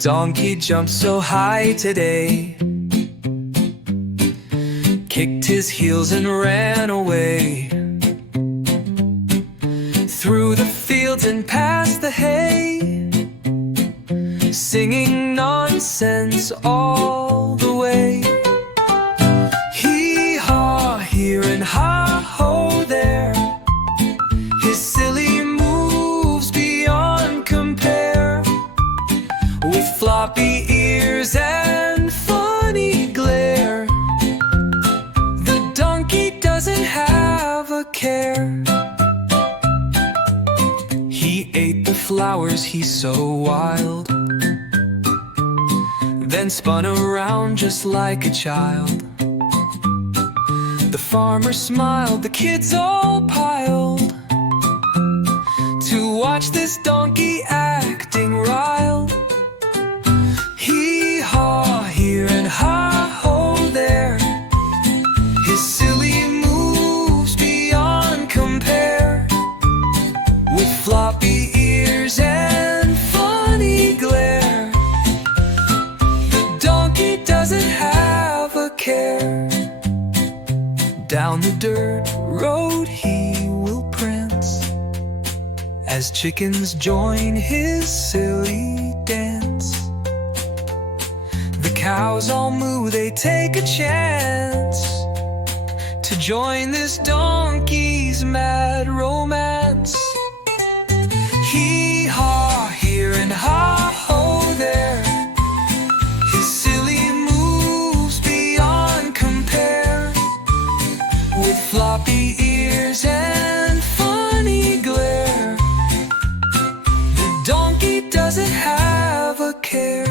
donkey jumped so high today, kicked his heels and ran away, through the fields and past the hay, singing nonsense all the way. Hee-haw here and ha-ho there, his silly moves beyond compare, with floppy ears and funny glare. The donkey doesn't have a care. He ate the flowers, he's so wild, then spun around just like a child. The farmer smiled, the kids all piled to watch this donkey acting riled. Hee-haw here and ha-ho there, his silly moves beyond compare, with floppy ears and funny glare. The donkey doesn't have a care. Down the dirt road he will prance, as chickens join his silly dance. The cows all moo, they take a chance to join this donkey's mad romance. Hee-haw here and ha-ho there, his silly moves beyond compare, with floppy ears and funny glare. The donkey doesn't have a care.